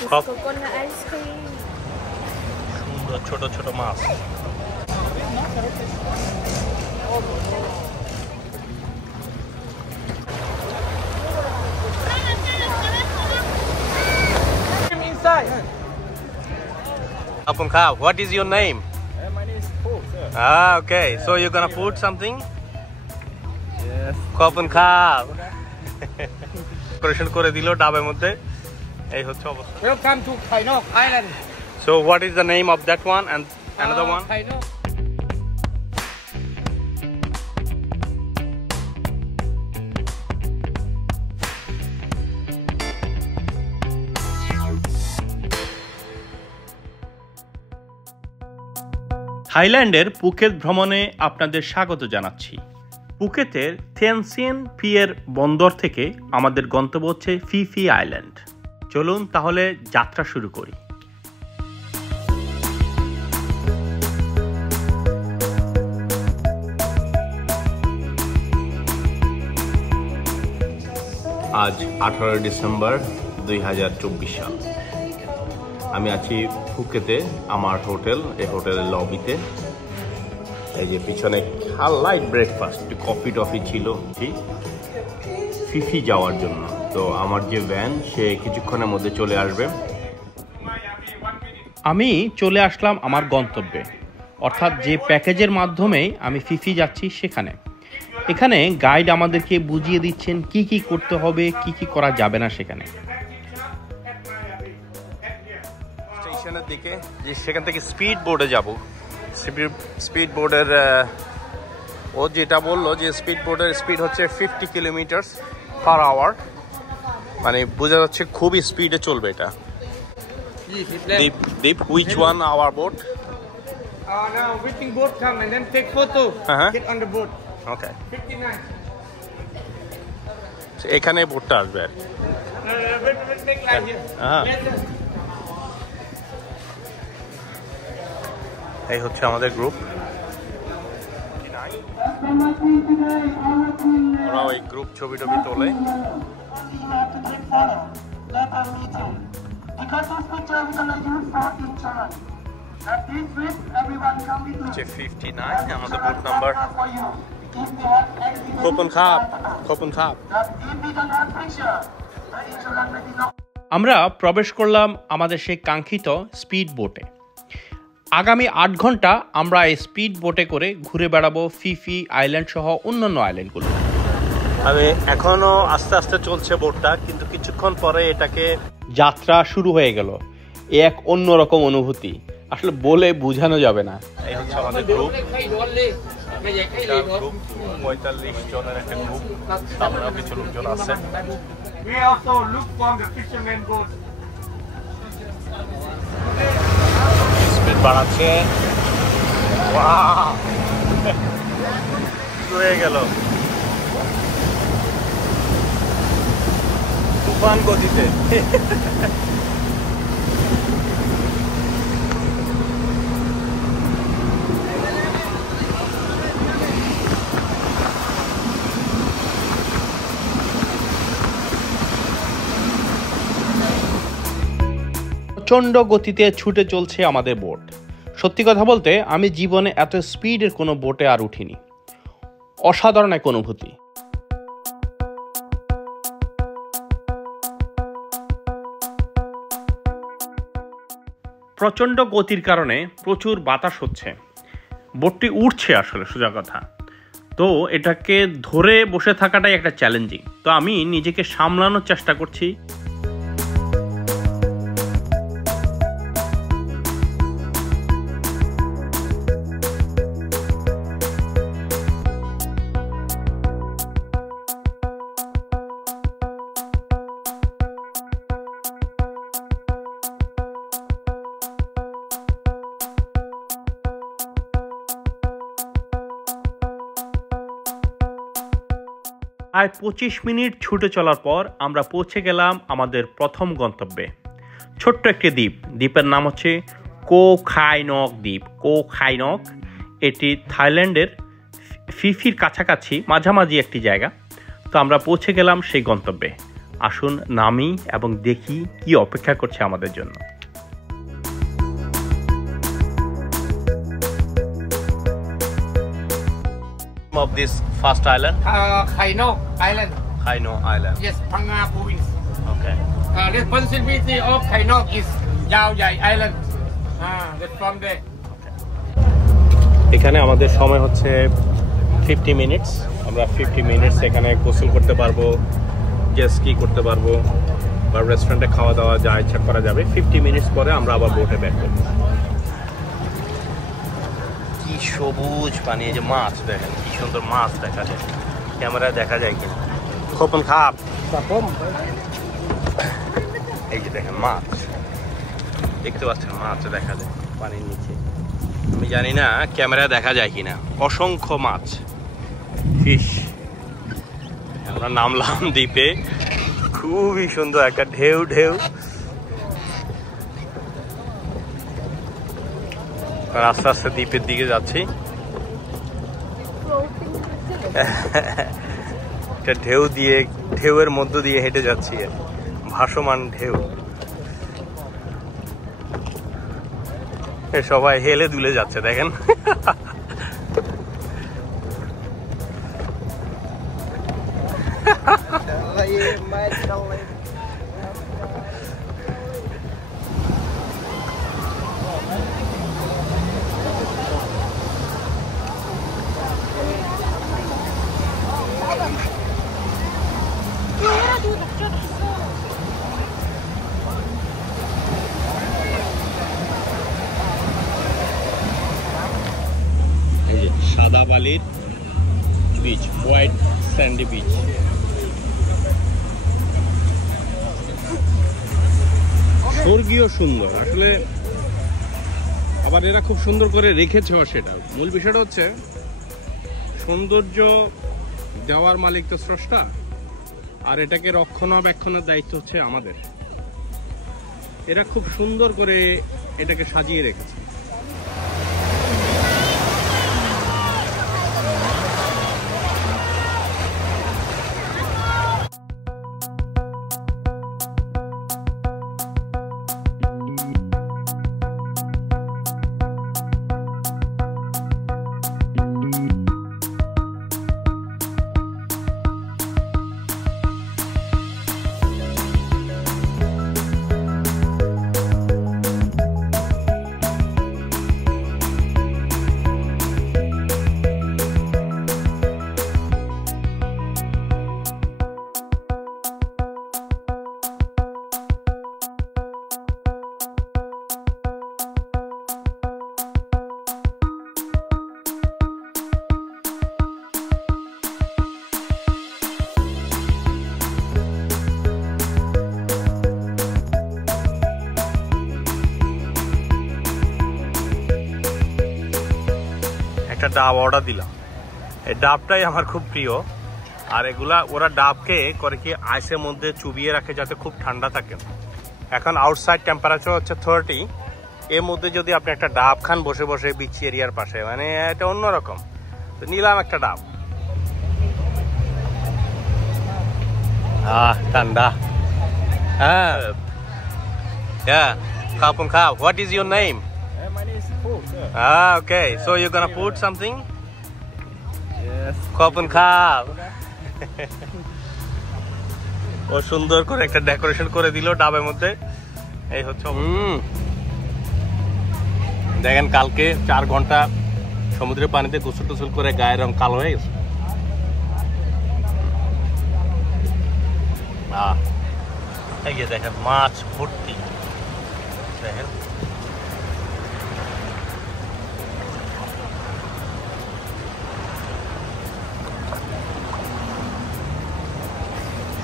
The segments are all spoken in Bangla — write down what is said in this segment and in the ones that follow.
coconut ice cream. সুন্দর ছোট ছোট মাছ। Kapun Kha, what is your name? My name is Paul, sir. Ah, okay. So you're gonna put something? Yes. Kapun Kha. Decoration করে দিল ডাবের মধ্যে। এই হচ্ছে অবস্থা। Welcome to Khai Nok Island. So what is the name of that one and another one? Khai Nok. থাইল্যান্ডের পুকেত ভ্রমণে আপনাদের স্বাগত জানাচ্ছি। পুকেতের থেন সিয়েন ফিয়ের বন্দর থেকে আমাদের গন্তব্য হচ্ছে ফি ফি আইল্যান্ড। চলুন তাহলে যাত্রা শুরু করি। আজ 18 ডিসেম্বর 2024 সাল। আমি আছি ফুকেতে আমার হোটেল, এই হোটেলের লবিতে। এই যে পিছনে লাইট ব্রেকফাস্ট, কফি টফি ছিল ফিফি যাওয়ার জন্য। তো আমার যে ভ্যান সে কিছুক্ষণের মধ্যে চলে আসবে। আমি চলে আসলাম আমার গন্তব্যে, অর্থাৎ যে প্যাকেজের মাধ্যমে আমি ফিফি যাচ্ছি সেখানে। এখানে গাইড আমাদেরকে বুঝিয়ে দিচ্ছেন কি কি করতে হবে, কি কি করা যাবে না সেখানে। স্টেশনের দিকে যে সেখান থেকে স্পিড বোর্ডে যাব। স্পিড বোর্ডের ও যেটা বললো যে স্পিড বোর্ডের স্পিড হচ্ছে 50 কিলোমিটার পার আওয়ার, মানে বোঝা যাচ্ছে খুবই স্পিডে চলবে এটা। Deep, which one our boat? Now waiting boat come and then take photo. Get on the boat. Okay. 59. এখানে বোটটা আসবে আর কি। Wait, take line here. এই হচ্ছে আমাদের গ্রুপ। ওরাও এই গ্রুপ ছবি টবি তোলে। 59 আমাদের বুট নাম্বার। খোপন খাপ, খোপন খাপ। আমরা প্রবেশ করলাম আমাদের সেই কাঙ্ক্ষিত স্পিড বোটে। আগামী 8 ঘন্টা আমরা এই স্পিড বোটে করে ঘুরে বেড়াবো ফিফি আইল্যান্ড সহ অন্যান্য আইল্যান্ডগুলো। আমি এখনো আস্তে আস্তে চলছে বোটটা, কিন্তু কিছুক্ষণ পরে এটাকে যাত্রা শুরু হয়ে গেল। এক অন্যরকম অনুভূতি, আসলে বলে বোঝানো যাবে না। এই হচ্ছে আমাদের গ্রুপ, 45 জনের একটা গ্রুপ। সামনেও কিছু লোকজন আছে। We also look for the fisherman boat. Speed বাড়াচ্ছে। ওয়াও, হয়ে গেল তুফান গতিতে। প্রচণ্ড গতিতে ছুটে চলছে আমাদের বোট। সত্যি কথা বলতে আমি জীবনে এত স্পিডের কোনো বোটে আর উঠিনি। অসাধারণ এক অনুভূতি। প্রচণ্ড গতির কারণে প্রচুর বাতাস হচ্ছে, বোটটি উঠছে আসলে সোজা কথা। তো এটাকে ধরে বসে থাকাটাই একটা চ্যালেঞ্জিং। তো আমি নিজেকে সামলানোর চেষ্টা করছি। প্রায় 25 মিনিট ছুটে চলার পর আমরা পৌঁছে গেলাম আমাদের প্রথম গন্তব্যে। ছোট্ট একটি দ্বীপ, দ্বীপের নাম হচ্ছে কো খাই নক দ্বীপ। কো খাই নক এটি থাইল্যান্ডের ফিফির কাছাকাছি মাঝামাঝি একটি জায়গা। তো আমরা পৌঁছে গেলাম সেই গন্তব্যে। আসুন নামি এবং দেখি কি অপেক্ষা করছে আমাদের জন্য। Of this first island? Khai Nok Island. Khai Nok Island. Yes, Phang Nga province. Okay. Responsibility of Khai Nok is Yao Yai Island. That's from there. এখানে আমাদের সময় হচ্ছে 50 মিনিটস। আমরা 50 মিনিটস এখানে গোসল করতে পারবো, জেট স্কি করতে পারবো, বা রেস্টুরেন্টে খাওয়া দাওয়া যা ইচ্ছা করা যাবে। 50 মিনিটস পরে আমরা আবার বোটে ব্যাক করব। কি সবুজ পানি, এই যে মাছ দেখেন, কি সুন্দর মাছ দেখা যায়, ক্যামেরায় দেখা যায় কিনা। খোপন খাপ, এই যে দেখেন মাছ দেখতে পাচ্ছেন, মাছ দেখা যায় পানির নিচে। আমি জানি না ক্যামেরায় দেখা যায় কিনা, অসংখ্য মাছ, ফিশ। আমরা নামলাম দ্বীপে, খুবই সুন্দর একটা ঢেউ ঢেউ। আস্তে আস্তে দ্বীপের দিকে যাচ্ছি। একটা ঢেউ দিয়ে, ঢেউয়ের মধ্য দিয়ে হেঁটে যাচ্ছি, ভাসমান ঢেউ। সবাই হেলে দুলে যাচ্ছে দেখেন। সাদা বালির বিচ, হোয়াইট স্যান্ডি বিচ। স্বর্গীয় সুন্দর আসলে, আবার এরা খুব সুন্দর করে রেখেছে। সেটা মূল বিষয়টা হচ্ছে সৌন্দর্য দেওয়ার মালিক তো স্রষ্টা, আর এটাকে রক্ষণাবেক্ষণের দায়িত্ব হচ্ছে আমাদের। এরা খুব সুন্দর করে এটাকে সাজিয়ে রেখেছে। ডাব অর্ডার দিলাম, এই ডাবটাই আমার খুব প্রিয়। আর এগুলা ওরা ডাবকে করে কি আইসের মধ্যে চুবিয়ে রাখে যাতে খুব ঠান্ডা থাকে। এখন আউটসাইড টেম্পারেচার হচ্ছে 30, এর মধ্যে যদি আপনি একটা ডাব খান বসে বসে বিচ এরিয়ার পাশে, মানে এটা অন্যরকম। তো নিলাম একটা ডাব। ঠান্ডা। হ্যাঁ, Kapun Khao, what is your name? My name is Paul, sir. Okay. So you're gonna put something? Yes. Kapun Khao. ও সুন্দর করে একটা ডেকোরেশন করে দিল ডাবের মধ্যে। এই হচ্ছে দেখেন, কালকে 4 ঘন্টা সমুদ্রের পানিতে গোসল টোসল করে গায়ের রং কালো হয়ে গেছে। এই যে দেখেন মাছ ভর্তি, দেখেন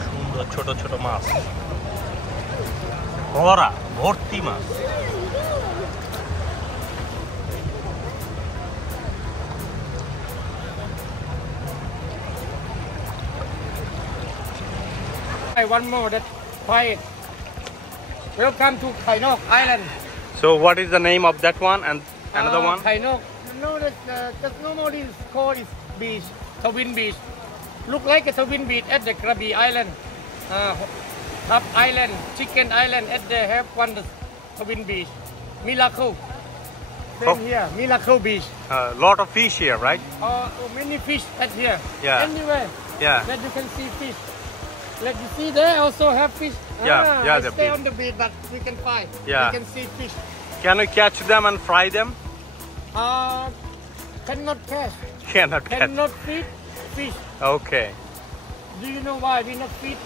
সুন্দর ছোট ছোট মাছ, ভরা ভর্তি মাছ। One more, that's quiet. Welcome to Khai Nok Island. So what is the name of that one and another one? Khai Nok. No, that's normally called is beach, Tawin Beach. Look like a Tawin Beach at the Krabi Island. Half Island, Chicken Island, at the have one Tobin Beach. Miracle. Same here, Miracle Beach. Lot of fish here, right? Many fish at here. Yeah. Anywhere. Yeah. That you can see fish. Like you see there also have fish. Yeah, I the stay beach. on the beach, but we can find. Yeah. We can see fish. Can we catch them and fry them? Cannot catch. Cannot catch. Cannot feed fish. Okay. Do you know why we not feed?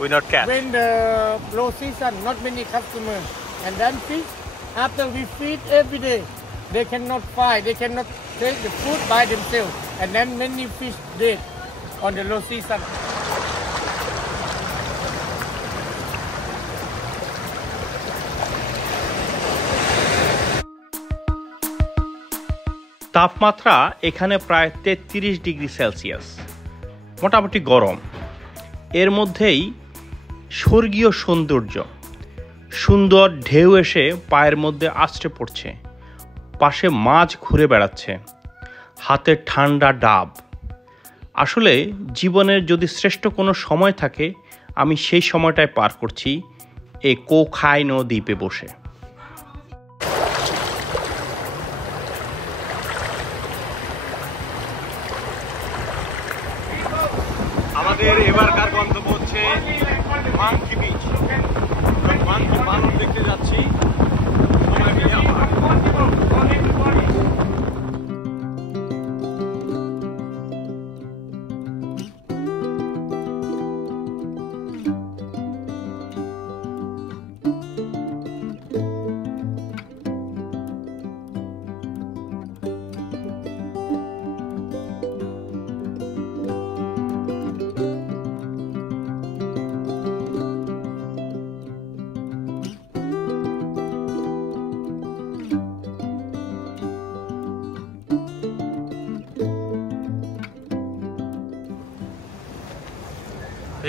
We not catch. When the low season, not many customers. And then fish, after we feed every day, they cannot find, they cannot take the food by themselves. And then many fish dead on the low season. তাপমাত্রা এখানে প্রায় 33 ডিগ্রি সেলসিয়াস, মোটামুটি গরম। এর মধ্যেই স্বর্গীয় সৌন্দর্য, সুন্দর ঢেউ এসে পায়ের মধ্যে আছড়ে পড়ছে, পাশে মাছ ঘুরে বেড়াচ্ছে, হাতে ঠান্ডা ডাব। আসলে জীবনের যদি শ্রেষ্ঠ কোনো সময় থাকে, আমি সেই সময়টায় পার করছি এই কোখাইনো দ্বীপে বসে। আমাদের এবারকার গন্তব্য হচ্ছে মাঙ্কি বিচ। মাঙ্কি বানর দেখতে যাচ্ছি সবাই মিলে।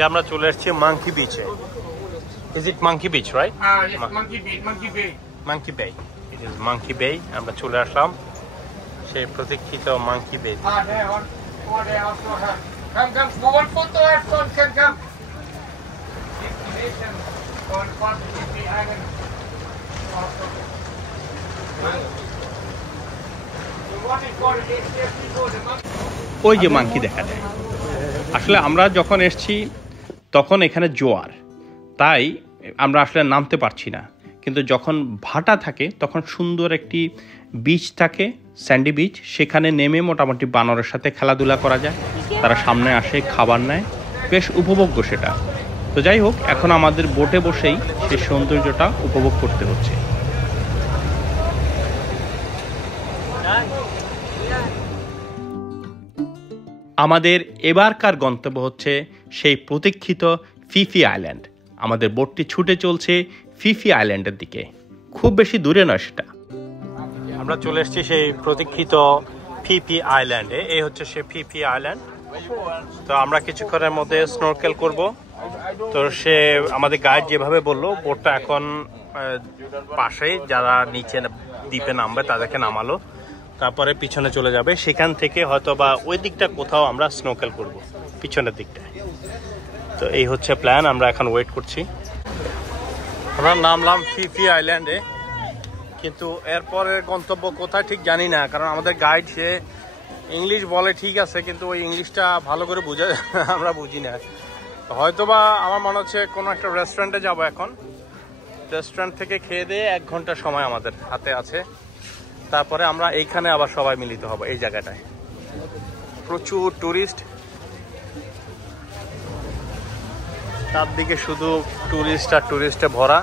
আমরা চলে এসেছি মাঙ্কি বিচে। Is it monkey beach, right? Yes, Monkey Beach, Monkey Bay. Monkey বে, ইট ইজ মাঙ্কি বে। আমরা চলে আসলাম সেই প্রতীক্ষিত মাঙ্কি বে। There one, there also have. Come, go one photo at phone, come. Destination on Ponty Island. Also. The one is called the monkey. ওই যে মাঙ্কি দেখা যায়। আসলে আমরা যখন এসেছি তখন এখানে জোয়ার, তাই আমরা আসলে নামতে পারছি না। কিন্তু যখন ভাটা থাকে তখন সুন্দর একটি বিচ থাকে, স্যান্ডি বিচ, সেখানে নেমে মোটামুটি বানরের সাথে খেলাধুলা করা যায়। তারা সামনে আসে, খাবার নেয়, বেশ উপভোগ্য সেটা। তো যাই হোক, এখন আমাদের বোটে বসেই সেই সৌন্দর্যটা উপভোগ করতে হচ্ছে। আমাদের এবারকার গন্তব্য হচ্ছে সেই প্রতীক্ষিত ফিফি আইল্যান্ড। আমাদের বোটটি ছুটে চলছে ফিফি আইল্যান্ডের দিকে, খুব বেশি দূরে নয় সেটা। আমরা চলে এসেছি সেই প্রতীক্ষিত ফিফি আইল্যান্ডে। এই হচ্ছে সেই ফিফি আইল্যান্ড। তো আমরা কিছুক্ষণের মধ্যে স্নোরকেল করব। তো সে আমাদের গাইড যেভাবে বললো, বোটটা এখন পাশেই যারা নিচে দ্বীপে নামবে তাদেরকে নামালো, তারপরে পিছনে চলে যাবে। সেখান থেকে হয়তো বা ওই দিকটা কোথাও আমরা স্নোকেল করব, পিছনের দিকটায়। তো এই হচ্ছে প্ল্যান। আমরা এখন ওয়েট করছি। আমরা নামলাম ফিফি আইল্যান্ডে, কিন্তু এরপরের গন্তব্য কোথায় ঠিক জানি না, কারণ আমাদের গাইড সে ইংলিশ বলে ঠিক আছে, কিন্তু ওই ইংলিশটা ভালো করে বোঝা আমরা বুঝি না। হয়তো বা আমার মনে হচ্ছে কোনো একটা রেস্টুরেন্টে যাব এখন। রেস্টুরেন্ট থেকে খেয়ে দিয়ে 1 ঘন্টা সময় আমাদের হাতে আছে, তারপরে আমরা এইখানে আবার সবাই মিলিত হব। এই জায়গাটায় প্রচুর টুরিস্ট, চারদিকে শুধু টুরিস্ট আর টুরিস্টে ভরা।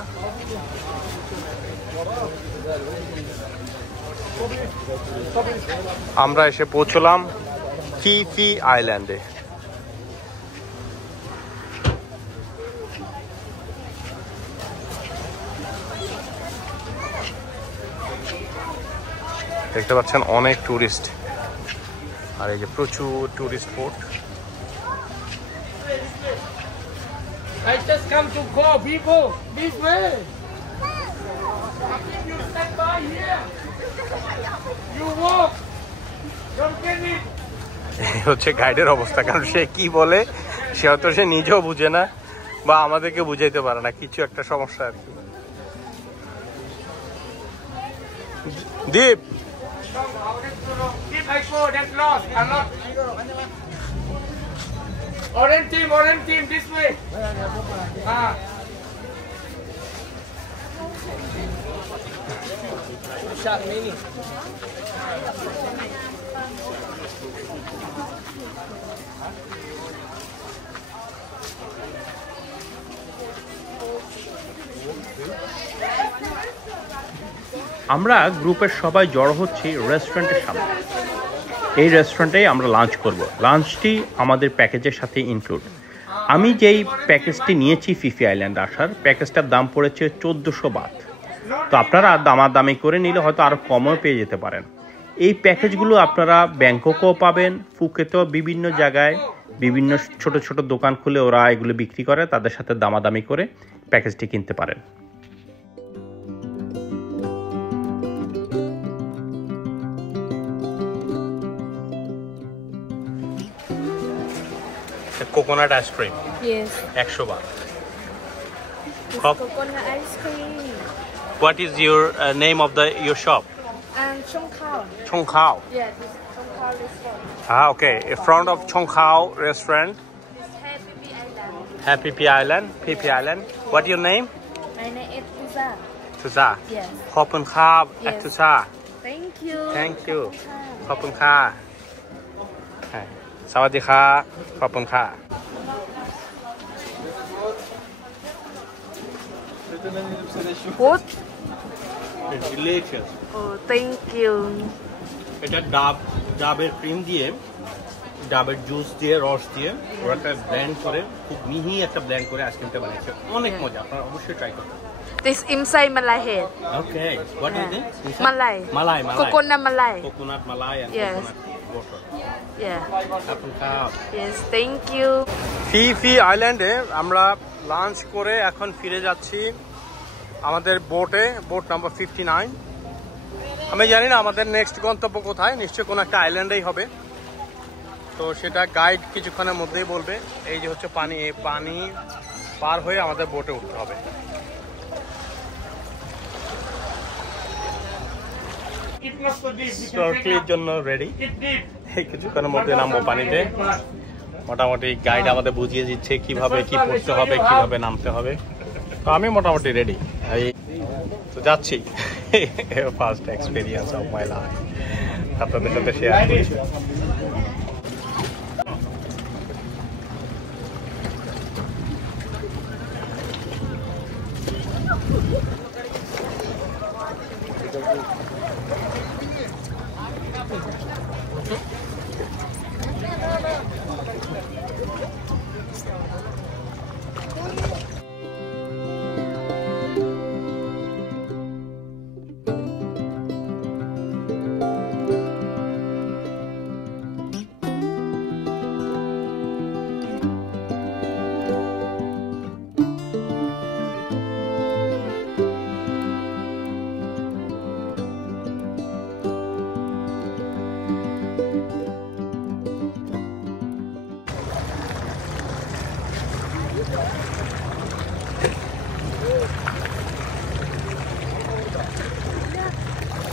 আমরা এসে পৌঁছলাম ফিফি আইল্যান্ডে। দেখতে পাচ্ছেন অনেক টুরিস্ট, আর এই যে প্রচুর tourist boat. I just come to call people this way. You stand by here. You walk. Don't get it. এই হচ্ছে গাইডের অবস্থা, কারণ সে কি বলে সে হয়তো সে নিজেও বুঝে না। বা আমাদেরকে বুঝাইতে পারে না, কিছু একটা সমস্যা আর কি। দীপ Orange team, this way. Shot mini. আমরা গ্রুপের সবাই জড়ো হচ্ছি রেস্টুরেন্টের সামনে। এই রেস্টুরেন্টে আমরা লাঞ্চ করব। লাঞ্চটি আমাদের প্যাকেজের সাথে ইনক্লুড। আমি যেই প্যাকেজটি নিয়েছি ফিফি আইল্যান্ড আসার, প্যাকেজটার দাম পড়েছে 1400 বাত। তো আপনারা দামাদামি করে নিলে হয়তো আরও কমও পেয়ে যেতে পারেন। এই প্যাকেজগুলো আপনারা ব্যাংককেও পাবেন, ফুকেতেও বিভিন্ন জায়গায় বিভিন্ন ছোট ছোট দোকান খুলে ওরা এগুলো বিক্রি করে, তাদের সাথে দামাদামি করে প্যাকেজটি কিনতে পারেন। Coconut ice cream. Yes. 100 baht. It's Cup. coconut ice cream. What is your name of your shop? And Chong Khao. Chong Khao. Yeah, this is Chong Khao restaurant. Okay. In front of Chong Khao restaurant, This Happy Bee Island. Happy Pea Island, PP Island. What your name? My name is Tuza. Tuza. Yes. ขอบคุณครับ Yes. Tuza. Thank you. Thank you. ขอบคุณค่ะสวัสดีครับขอบคุณค่ะ What? It's delicious. Oh, thank you. এটা ডাবের ক্রিম দিয়ে, ডাবের জুস দিয়ে, রস দিয়ে ওরা একটা ব্লেন্ড করে, খুব মিহি একটা ব্লেন্ড করে আইসক্রিমটা বানিয়েছে। অনেক মজা, আপনারা অবশ্যই ট্রাই করবেন। This inside Malay head. Okay, what is it? Malay. Malay. Coconut Malay. Coconut Malay and Yes. coconut water. Yeah. ขอบคุณครับ Yes, thank you. Phi Phi আইল্যান্ডে আমরা লাঞ্চ করে এখন ফিরে যাচ্ছি আমাদের বোটে, বোট নাম্বার 59। আমি জানি না আমাদের নেক্সট গন্তব্য কোথায়, নিশ্চয়ই কোনো একটা আইল্যান্ডেই হবে। তো সেটা গাইড কিছুক্ষণের মধ্যেই বলবে। এই যে হচ্ছে পানি, এই পানি পার হয়ে আমাদের বোটে উঠতে হবে। স্নরকেলের জন্য রেডি। এই কিছুক্ষণের মধ্যে নামবো পানিতে। মোটামুটি গাইড আমাদের বুঝিয়ে দিচ্ছে কিভাবে কি করতে হবে, কিভাবে নামতে হবে। তো আমি মোটামুটি রেডি। তো যাচ্ছি, first experience of my life আপনাদের সাথে শেয়ার করছি।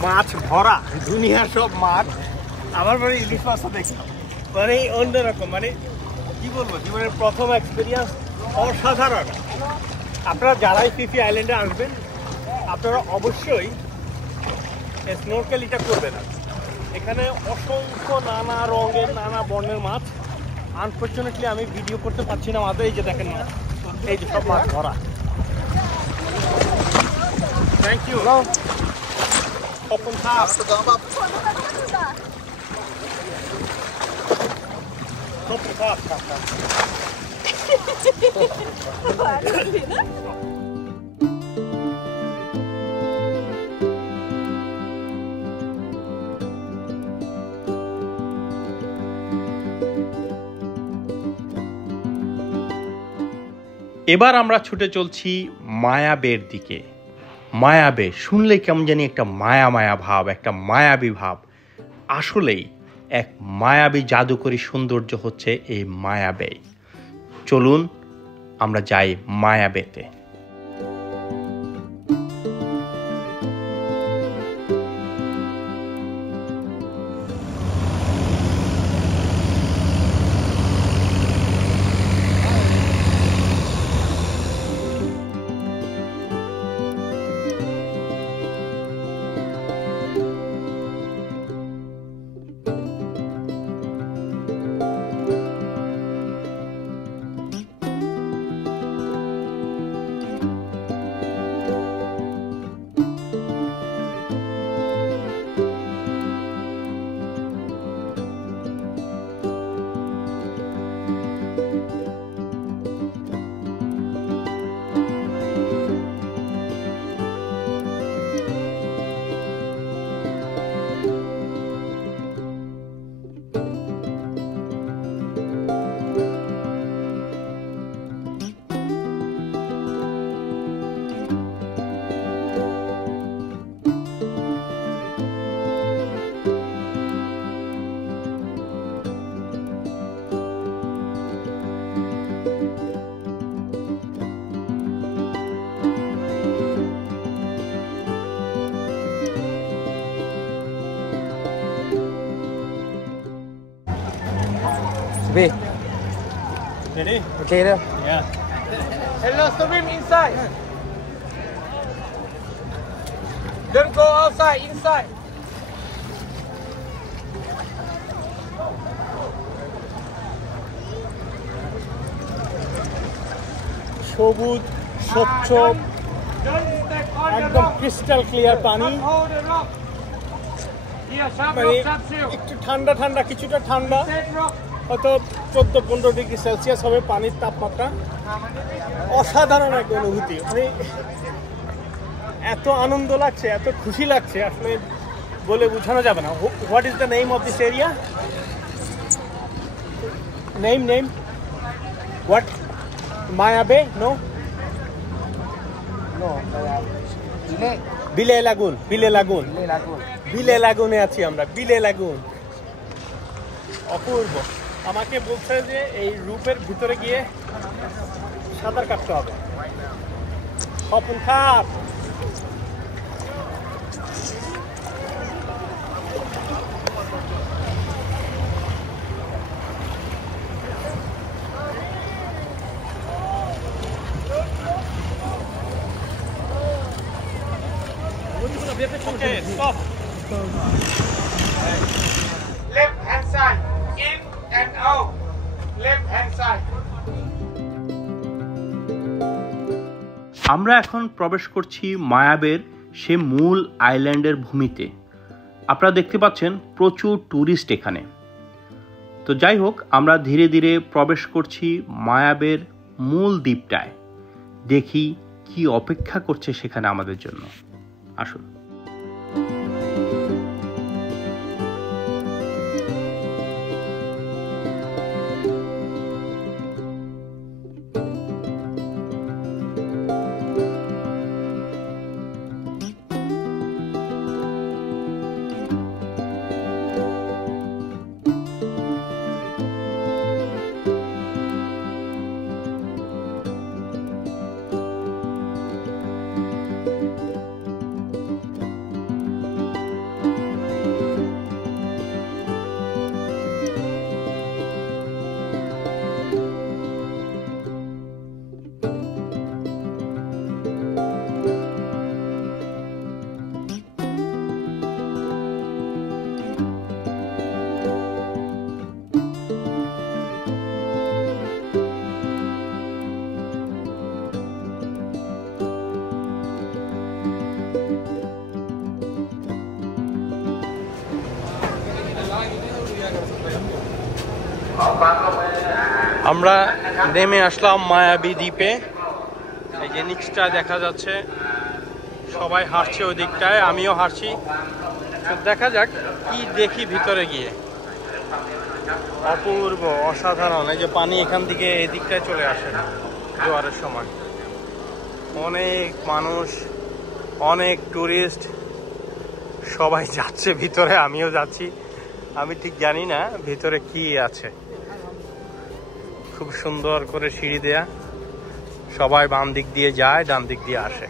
মাছ ভরা, দুনিয়ার সব মাছ। আমার বাড়ি ইলিশ মাছও দেখলাম, মানে অন্যরকম, মানে কি বলবো, জীবনের প্রথম এক্সপিরিয়েন্স অসাধারণ। আপনারা যারাই ফিফি আইল্যান্ডে আসবেন, আপনারা অবশ্যই স্নোরকেল এটা করবেন। এখানে অসংখ্য নানা রঙের, নানা বর্ণের মাছ। আনফর্চুনেটলি আমি ভিডিও করতে পারছি না মাঝে। এই যে দেখেন মাছ, এই যে সব মাছ ভরা। থ্যাংক ইউ।ขอบคุณครับขอบคุณএবার আমরা ছুটে চলছি মায়াবের দিকে। মায়াবে শুনলেই কেমন জানি একটা মায়া মায়া ভাব, একটা মায়াবী ভাব। আসলেই এক মায়াবী জাদুকরী সৌন্দর্য হচ্ছে এই মায়াবে। চলুন আমরা যাই মায়া বেতে। Ready? Okay, there. Yeah. Hello, swim inside. Don't go outside, inside. সবুজ স্বচ্ছ একদম ক্রিস্টাল ক্লিয়ার পানি, মানে একটু ঠান্ডা ঠান্ডা, কিছুটা ঠান্ডা, হয়তো 14-15 ডিগ্রি সেলসিয়াস হবে পানির তাপমাত্রা। অসাধারণ এক অনুভূতি, মানে এত আনন্দ লাগছে, এত খুশি লাগছে, আসলে বলে বোঝানো যাবে না। What is the name of this area? Name what? Maya Bay? No, বিলে লাগুন। বিলে লাগুনে আছি আমরা, বিলে লাগুন। অপূর্ব। আমাকে বলছে যে এই রূপের ভিতরে গিয়ে সাঁতার কাটতে হবে। স্বপন খাপ। Okay, stop. Left hand side, in and out. Left hand side. আমরা এখন প্রবেশ করছি মায়াবের সে মূল আইল্যান্ডের ভূমিতে। আপনারা দেখতে পাচ্ছেন প্রচুর ট্যুরিস্ট এখানে। তো যাই হোক, আমরা ধীরে ধীরে প্রবেশ করছি মায়াবের মূল দ্বীপটায়। দেখি কি অপেক্ষা করছে সেখানে আমাদের জন্য। আসুন। আমরা নেমে আসলাম মায়াবী দ্বীপে। এই যে নিচটা দেখা যাচ্ছে, সবাই হাঁটছে ওই দিকটায়, আমিও হাঁটছি। দেখা যাক কি দেখি ভিতরে গিয়ে। অপূর্ব, অসাধারণ। এই যে পানি এখান থেকে এই দিকটায় চলে আসে জোয়ারের সময়। অনেক মানুষ, অনেক টুরিস্ট, সবাই যাচ্ছে ভিতরে, আমিও যাচ্ছি। আমি ঠিক জানি না ভিতরে কি আছে। খুব সুন্দর করে সিঁড়ি দেয়া, সবাই বাম দিক দিয়ে যায়, ডান দিক দিয়ে আসে।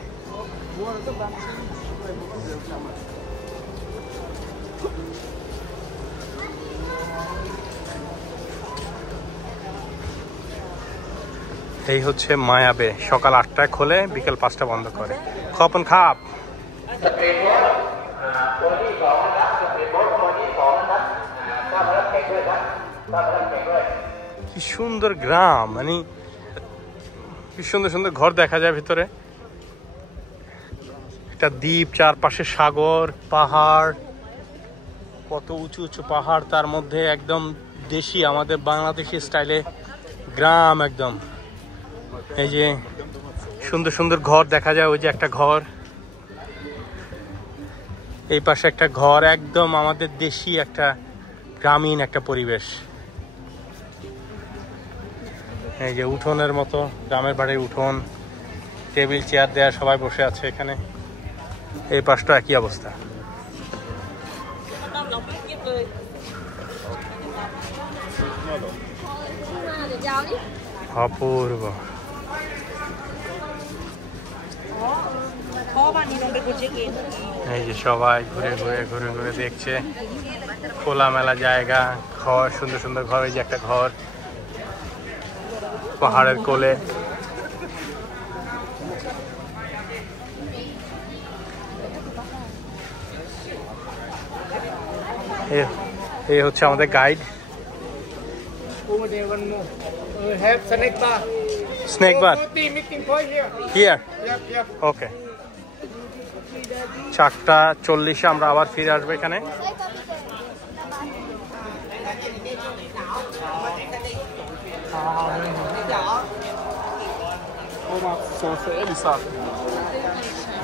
এই হচ্ছে মায়াবে, সকাল 8টায় খোলে, বিকেল 5টা বন্ধ করে। খপন খাপ। কি সুন্দর গ্রাম, মানে কি সুন্দর সুন্দর ঘর দেখা যায় ভিতরে। একটা দ্বীপ, চারপাশে সাগর, পাহাড়, কত উঁচু উঁচু পাহাড়, তার মধ্যে একদম দেশি, আমাদের বাংলাদেশি স্টাইলে গ্রাম একদম। এই যে সুন্দর সুন্দর ঘর দেখা যায়, ওই যে একটা ঘর, এই পাশে একটা ঘর, একদম আমাদের দেশি একটা গ্রামীণ একটা পরিবেশ। এই যে উঠোনের মতো, গ্রামের বাড়ির উঠোন, টেবিল চেয়ার দেয়া, সবাই বসে আছে এখানে। এই পাশটা একই অবস্থা। অপূর্ব। এই যে সবাই ঘুরে ঘুরে ঘুরে ঘুরে দেখছে, খোলামেলা জায়গা, ঘর, সুন্দর সুন্দর ঘর। এই যে একটা ঘর পাহাড়ের কোলে। এই হচ্ছে আমাদের গাইড। স্নেক বার হিয়ার, ওকে। 4:40 আমরা আবার ফিরে আসবো এখানে।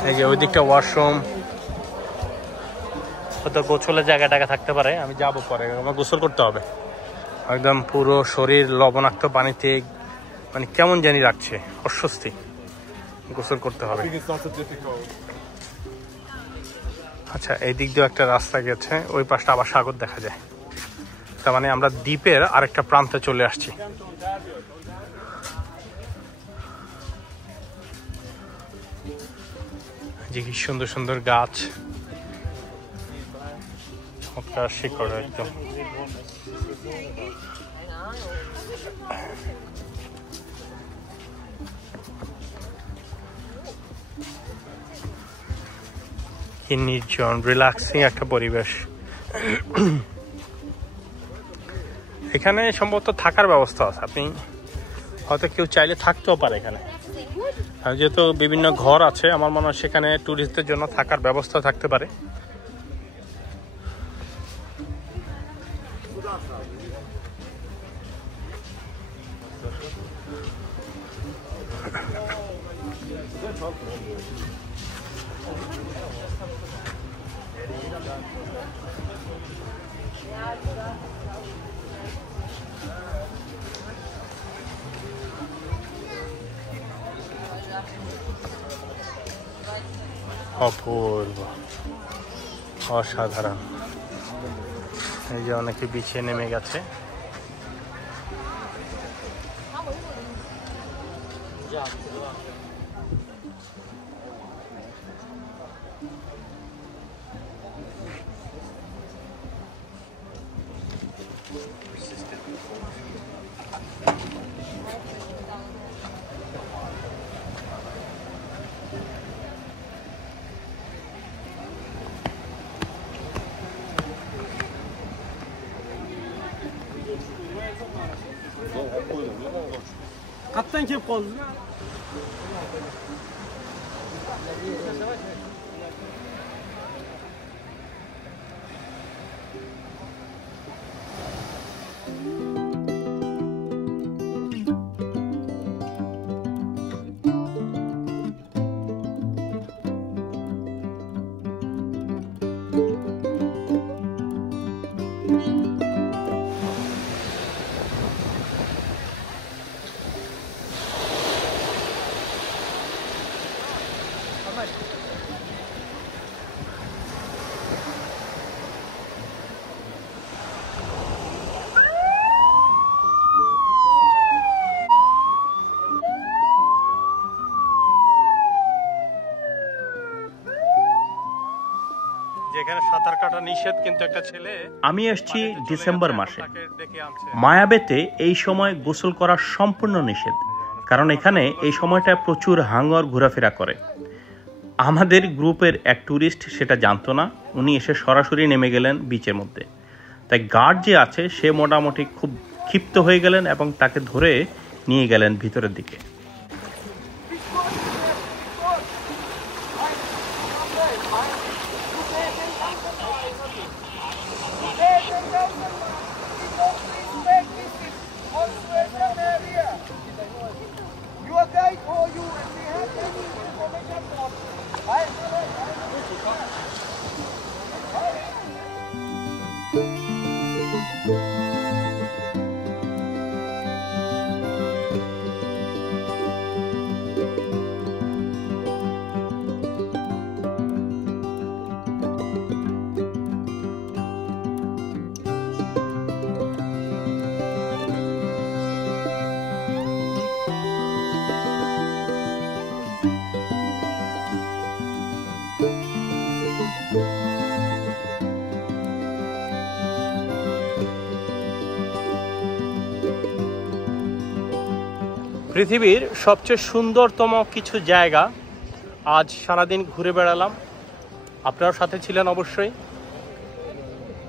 এই যে ওই দিকটা ওয়াশরুম, হয়তো গোসলের জায়গা টাকা থাকতে পারে, আমি যাবো পরে। আমার গোসল করতে হবে, একদম পুরো শরীর লবণাক্ত পানিতে, মানে কেমন জানি রাখছে, অস্বস্তি, গোসল করতে হবে। আচ্ছা, এই দিক দিয়ে একটা রাস্তা গেছে, ওই পাশটা আবার সাগর দেখা যায়। তার মানে আমরা দ্বীপের আরেকটা প্রান্তে চলে আসছি। যে কি সুন্দর সুন্দর গাছ, চমৎকার শিকড় একদম। কি নির্জন, রিল্যাক্সিং একটা পরিবেশ। এখানে সম্ভবত থাকার ব্যবস্থা আছে, আপনি হয়তো কেউ চাইলে থাকতেও পারে এখানে। যেহেতু বিভিন্ন ঘর আছে, আমার মনে হয় সেখানে ট্যুরিস্টদের জন্য থাকার ব্যবস্থা থাকতে পারে। অপূর্ব, অসাধারণ। এই যে অনেকে বিছে নেমে গেছে। Kaptan kim koldu? যেখানে সাঁতার কাটা নিষেধ, কিন্তু একটা ছেলে আমি এসেছি ডিসেম্বর মাসে। মায়াবেতে এই সময় গোসল করা সম্পূর্ণ নিষেধ, কারণ এখানে এই সময়টা প্রচুর হাঙ্গর ঘোরাফেরা করে। আমাদের গ্রুপের এক ট্যুরিস্ট সেটা জানতো না, উনি এসে সরাসরি নেমে গেলেন বিচের মধ্যে। তাই গার্ড যে আছে সে মোটামুটি খুব ক্ষিপ্ত হয়ে গেলেন এবং তাকে ধরে নিয়ে গেলেন ভিতরের দিকে। পৃথিবীর সবচেয়ে সুন্দরতম কিছু জায়গা আজ সারাদিন ঘুরে বেড়ালাম, আপনার সাথে ছিলেন অবশ্যই।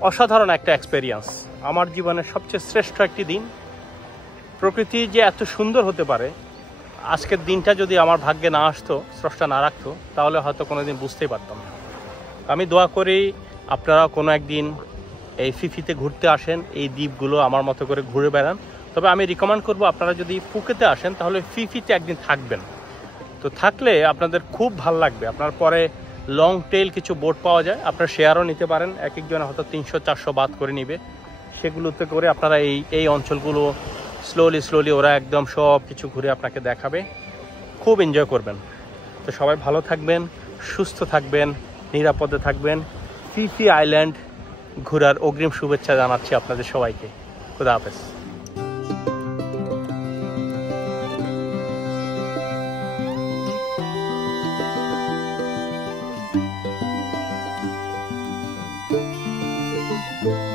অসাধারণ একটা এক্সপেরিয়েন্স, আমার জীবনের সবচেয়ে শ্রেষ্ঠ একটি দিন। প্রকৃতি যে এত সুন্দর হতে পারে, আজকের দিনটা যদি আমার ভাগ্যে না আসতো, স্রষ্টা না রাখতো, তাহলে হয়তো কোনোদিন বুঝতেই পারতাম না। আমি দোয়া করি আপনারা কোনো একদিন এই ফিফিতে ঘুরতে আসেন, এই দ্বীপগুলো আমার মতো করে ঘুরে বেড়ান। তবে আমি রিকমেন্ড করব আপনারা যদি ফুকেতে আসেন তাহলে ফিফিতে একদিন থাকবেন। তো থাকলে আপনাদের খুব ভালো লাগবে। আপনার পরে লং টেইল কিছু বোট পাওয়া যায়, আপনারা শেয়ারও নিতে পারেন। এক একজনে হয়তো 300-400 বাত করে নিবে। সেগুলোতে করে আপনারা এই অঞ্চলগুলো স্লোলি ওরা একদম সব কিছু ঘুরে আপনাকে দেখাবে, খুব এনজয় করবেন। তো সবাই ভালো থাকবেন, সুস্থ থাকবেন, নিরাপদে থাকবেন। ফিফি আইল্যান্ড ঘোরার অগ্রিম শুভেচ্ছা জানাচ্ছি আপনাদের সবাইকে। খুদা হাফেজ। Thank you.